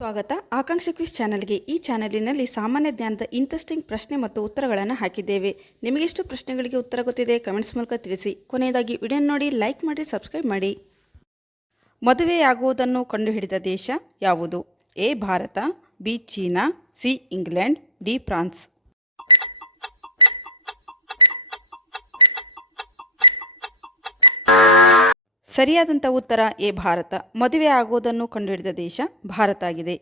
ಸ್ವಾಗತ ಆಕಾಂಕ್ಷ ಕ್ವಿಜ್ ಚಾನಲ್ಗೆ. ಈ ಚಾನಲಿನಲ್ಲಿ ಸಾಮಾನ್ಯ ಜ್ಞಾನದ ಇಂಟ್ರೆಸ್ಟಿಂಗ್ ಪ್ರಶ್ನೆ ಮತ್ತು ಉತ್ತರಗಳನ್ನು ಹಾಕಿದ್ದೇವೆ. ನಿಮಗೆಷ್ಟು ಪ್ರಶ್ನೆಗಳಿಗೆ ಉತ್ತರ ಗೊತ್ತಿದೆ ಕಮೆಂಟ್ಸ್ ಮೂಲಕ ತಿಳಿಸಿ. ಕೊನೆಯದಾಗಿ ವಿಡಿಯೋ ನೋಡಿ, ಲೈಕ್ ಮಾಡಿ, ಸಬ್ಸ್ಕ್ರೈಬ್ ಮಾಡಿ. ಮದುವೆಯಾಗುವುದನ್ನು ಕಂಡುಹಿಡಿದ ದೇಶ ಯಾವುದು? A Bharat, B China, C England, D France. ಸರಿಯಾದಂಥ ಉತ್ತರ ಎ ಭಾರತ. ಮದುವೆ ಆಗುವುದನ್ನು ಕಂಡುಹಿಡಿದ ದೇಶ ಭಾರತ ಆಗಿದೆ.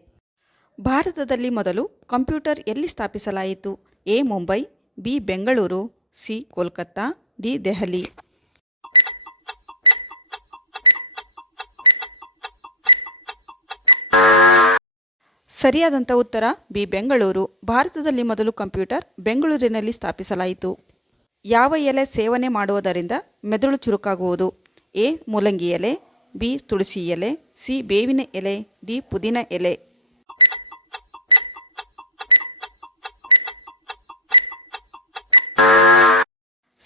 ಭಾರತದಲ್ಲಿ ಮೊದಲು ಕಂಪ್ಯೂಟರ್ ಎಲ್ಲಿ ಸ್ಥಾಪಿಸಲಾಯಿತು? A Mumbai, B Bengaluru, C Kolkata, D Delhi. ಸರಿಯಾದಂಥ ಉತ್ತರ ಬಿ ಬೆಂಗಳೂರು. ಭಾರತದಲ್ಲಿ ಮೊದಲು ಕಂಪ್ಯೂಟರ್ ಬೆಂಗಳೂರಿನಲ್ಲಿ ಸ್ಥಾಪಿಸಲಾಯಿತು. ಯಾವ ಎಲೆ ಸೇವನೆ ಮಾಡುವುದರಿಂದ ಮೆದುಳು ಚುರುಕಾಗುವುದು? ಎ ಮೂಲಂಗಿ ಎಲೆ, ಬಿ ತುಳಸಿ ಎಲೆ, ಸಿ ಬೇವಿನ ಎಲೆ, ಡಿ ಪುದೀನ ಎಲೆ.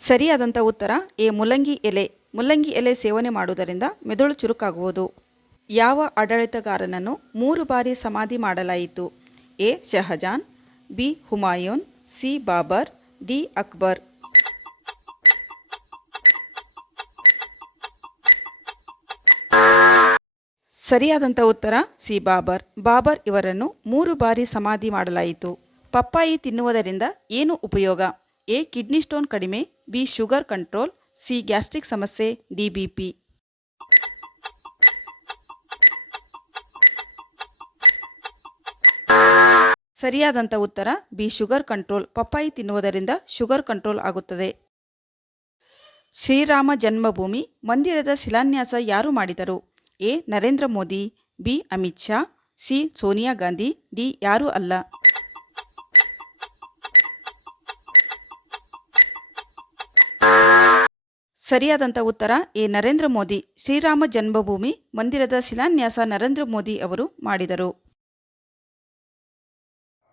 ಸರಿಯಾದಂಥ ಉತ್ತರ ಎ ಮೂಲಂಗಿ ಎಲೆ. ಮೂಲಂಗಿ ಎಲೆ ಸೇವನೆ ಮಾಡುವುದರಿಂದ ಮೆದುಳು ಚುರುಕಾಗುವುದು. ಯಾವ ಆಡಳಿತಗಾರನನ್ನು 3 ಬಾರಿ ಸಮಾಧಿ ಮಾಡಲಾಯಿತು? A Shahjahan, B Humayun, C Babur, D Akbar. ಸರಿಯಾದಂಥ ಉತ್ತರ ಸಿ ಬಾಬರ್. ಬಾಬರ್ ಇವರನ್ನು 3 ಬಾರಿ ಸಮಾಧಿ ಮಾಡಲಾಯಿತು. ಪಪ್ಪಾಯಿ ತಿನ್ನುವುದರಿಂದ ಏನು ಉಪಯೋಗ? ಎ ಕಿಡ್ನಿ ಸ್ಟೋನ್ ಕಡಿಮೆ, B sugar control, C gastric ಸಮಸ್ಯೆ, ಡಿ ಬಿಪಿ. ಸರಿಯಾದಂಥ ಉತ್ತರ ಬಿ ಶುಗರ್ ಕಂಟ್ರೋಲ್. ಪಪ್ಪಾಯಿ ತಿನ್ನುವುದರಿಂದ ಶುಗರ್ ಕಂಟ್ರೋಲ್ ಆಗುತ್ತದೆ. ಶ್ರೀರಾಮ ಜನ್ಮಭೂಮಿ ಮಂದಿರದ ಶಿಲಾನ್ಯಾಸ ಯಾರು ಮಾಡಿದರು? A Narendra Modi, B Amit Shah, C Sonia Gandhi, D ಯಾರೂ ಅಲ್ಲ. ಸರಿಯಾದಂಥ ಉತ್ತರ ಎ ನರೇಂದ್ರ ಮೋದಿ. ಶ್ರೀರಾಮ ಜನ್ಮಭೂಮಿ ಮಂದಿರದ ಶಿಲಾನ್ಯಾಸ ನರೇಂದ್ರ ಮೋದಿ ಅವರು ಮಾಡಿದರು.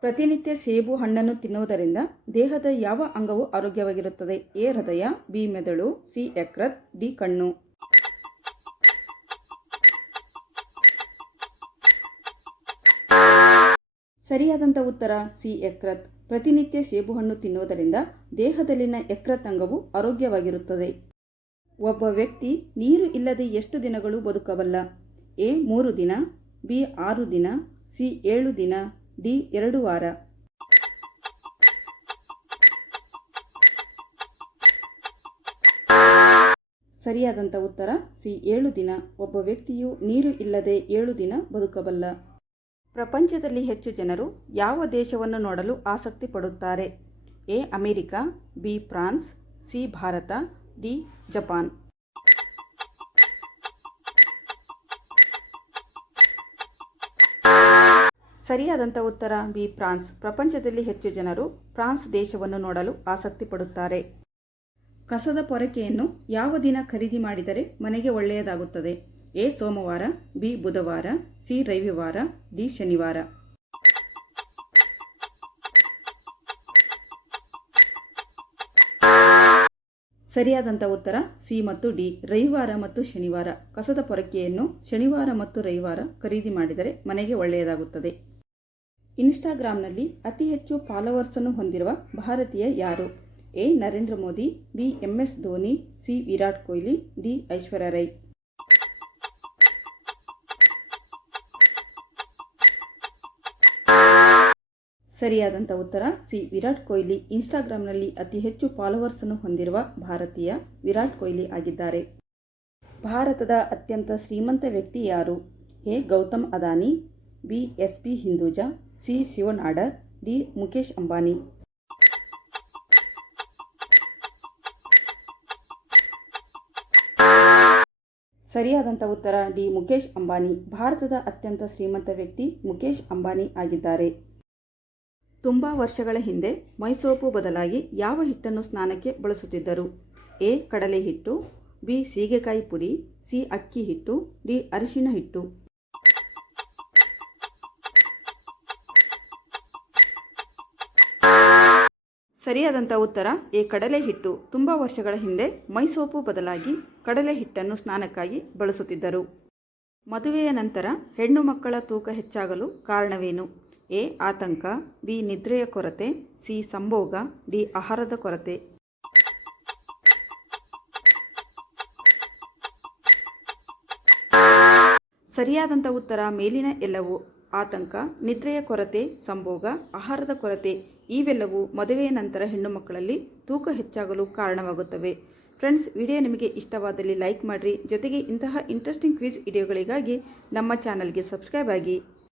ಪ್ರತಿನಿತ್ಯ ಸೇಬು ಹಣ್ಣನ್ನು ತಿನ್ನುವುದರಿಂದ ದೇಹದ ಯಾವ ಅಂಗವು ಆರೋಗ್ಯವಾಗಿರುತ್ತದೆ? ಎ ಹೃದಯ, ಬಿ ಮೆದುಳು, ಸಿ ಯಕೃತ್, ಡಿ ಕಣ್ಣು. ಸರಿಯಾದಂಥ ಉತ್ತರ ಸಿ ಯಕೃತ್. ಪ್ರತಿನಿತ್ಯ ಸೇಬುಹಣ್ಣು ತಿನ್ನುವುದರಿಂದ ದೇಹದಲ್ಲಿನ ಯಕೃತ್ ಅಂಗವು ಆರೋಗ್ಯವಾಗಿರುತ್ತದೆ. ಒಬ್ಬ ವ್ಯಕ್ತಿ ನೀರು ಇಲ್ಲದೆ ಎಷ್ಟು ದಿನಗಳು ಬದುಕಬಲ್ಲ? ಎ 3 ದಿನ, ಬಿ 6 ದಿನ, ಸಿ 7 ದಿನ, ಡಿ 2 ವಾರ. ಸರಿಯಾದಂಥ ಉತ್ತರ ಸಿ 7 ದಿನ. ಒಬ್ಬ ವ್ಯಕ್ತಿಯು ನೀರು ಇಲ್ಲದೆ 7 ದಿನ ಬದುಕಬಲ್ಲ. ಪ್ರಪಂಚದಲ್ಲಿ ಹೆಚ್ಚು ಜನರು ಯಾವ ದೇಶವನ್ನು ನೋಡಲು ಆಸಕ್ತಿ ಪಡುತ್ತಾರೆ? A America, B France, C Bharat, D Japan. ಸರಿಯಾದಂಥ ಉತ್ತರ ಬಿ ಫ್ರಾನ್ಸ್. ಪ್ರಪಂಚದಲ್ಲಿ ಹೆಚ್ಚು ಜನರು ಫ್ರಾನ್ಸ್ ದೇಶವನ್ನು ನೋಡಲು ಆಸಕ್ತಿ ಪಡುತ್ತಾರೆ. ಕಸದ ಪೊರಕೆಯನ್ನು ಯಾವ ದಿನ ಖರೀದಿ ಮಾಡಿದರೆ ಮನೆಗೆ ಒಳ್ಳೆಯದಾಗುತ್ತದೆ? ಎ ಸೋಮವಾರ, ಬಿ ಬುಧವಾರ, ಸಿ ರವಿವಾರ, ಡಿ ಶನಿವಾರ. ಸರಿಯಾದಂಥ ಉತ್ತರ ಸಿ ಮತ್ತು ಡಿ, ರವಿವಾರ ಮತ್ತು ಶನಿವಾರ. ಕಸದ ಪೊರಕೆಯನ್ನು ಶನಿವಾರ ಮತ್ತು ರವಿವಾರ ಖರೀದಿ ಮಾಡಿದರೆ ಮನೆಗೆ ಒಳ್ಳೆಯದಾಗುತ್ತದೆ. ಇನ್ಸ್ಟಾಗ್ರಾಂನಲ್ಲಿ ಅತಿ ಹೆಚ್ಚು ಫಾಲೋವರ್ಸನ್ನು ಹೊಂದಿರುವ ಭಾರತೀಯ ಯಾರು? A Narendra Modi, B MS Dhoni, C Virat Kohli, D Aishwarya Rai. ಸರಿಯಾದಂಥ ಉತ್ತರ ಸಿ ವಿರಾಟ್ ಕೊಹ್ಲಿ. ಇನ್ಸ್ಟಾಗ್ರಾಂನಲ್ಲಿ ಅತಿ ಹೆಚ್ಚು ಫಾಲೋವರ್ಸನ್ನು ಹೊಂದಿರುವ ಭಾರತೀಯ ವಿರಾಟ್ ಕೊಹ್ಲಿ ಆಗಿದ್ದಾರೆ. ಭಾರತದ ಅತ್ಯಂತ ಶ್ರೀಮಂತ ವ್ಯಕ್ತಿ ಯಾರು? A Gautam Adani, B SP Hinduja, C Shiv Nadar, D Mukesh Ambani. ಸರಿಯಾದಂಥ ಉತ್ತರ ಡಿ ಮುಖೇಶ್ ಅಂಬಾನಿ. ಭಾರತದ ಅತ್ಯಂತ ಶ್ರೀಮಂತ ವ್ಯಕ್ತಿ ಮುಖೇಶ್ ಅಂಬಾನಿ ಆಗಿದ್ದಾರೆ. ತುಂಬ ವರ್ಷಗಳ ಹಿಂದೆ ಮೈಸೋಪು ಬದಲಾಗಿ ಯಾವ ಹಿಟ್ಟನ್ನು ಸ್ನಾನಕ್ಕೆ ಬಳಸುತ್ತಿದ್ದರು? ಎ ಕಡಲೆ ಹಿಟ್ಟು, ಬಿ ಸೀಗೆಕಾಯಿ ಪುಡಿ, ಸಿ ಅಕ್ಕಿ ಹಿಟ್ಟು, ಡಿ ಅರಿಶಿನ ಹಿಟ್ಟು. ಸರಿಯಾದಂಥ ಉತ್ತರ ಎ ಕಡಲೆ ಹಿಟ್ಟು. ತುಂಬ ವರ್ಷಗಳ ಹಿಂದೆ ಮೈಸೋಪು ಬದಲಾಗಿ ಕಡಲೆ ಹಿಟ್ಟನ್ನು ಸ್ನಾನಕ್ಕಾಗಿ ಬಳಸುತ್ತಿದ್ದರು. ಮದುವೆಯ ನಂತರ ಹೆಣ್ಣು ಮಕ್ಕಳ ತೂಕ ಹೆಚ್ಚಾಗಲು ಕಾರಣವೇನು? ಎ. ಆತಂಕ, ಬಿ. ನಿದ್ರೆಯ ಕೊರತೆ, ಸಿ. ಸಂಭೋಗ, ಡಿ. ಆಹಾರದ ಕೊರತೆ. ಸರಿಯಾದಂಥ ಉತ್ತರ ಮೇಲಿನ ಎಲ್ಲವೂ. ಆತಂಕ, ನಿದ್ರೆಯ ಕೊರತೆ, ಸಂಭೋಗ, ಆಹಾರದ ಕೊರತೆ ಇವೆಲ್ಲವೂ ಮದುವೆಯ ನಂತರ ಹೆಣ್ಣು ಮಕ್ಕಳಲ್ಲಿ ತೂಕ ಹೆಚ್ಚಾಗಲು ಕಾರಣವಾಗುತ್ತವೆ. ಫ್ರೆಂಡ್ಸ್, ವಿಡಿಯೋ ನಿಮಗೆ ಇಷ್ಟವಾದಲ್ಲಿ ಲೈಕ್ ಮಾಡಿರಿ. ಜೊತೆಗೆ ಇಂತಹ ಇಂಟ್ರೆಸ್ಟಿಂಗ್ ಕ್ವಿಜ್ ವಿಡಿಯೋಗಳಿಗಾಗಿ ನಮ್ಮ ಚಾನಲ್ಗೆ ಸಬ್ಸ್ಕ್ರೈಬ್ ಆಗಿ.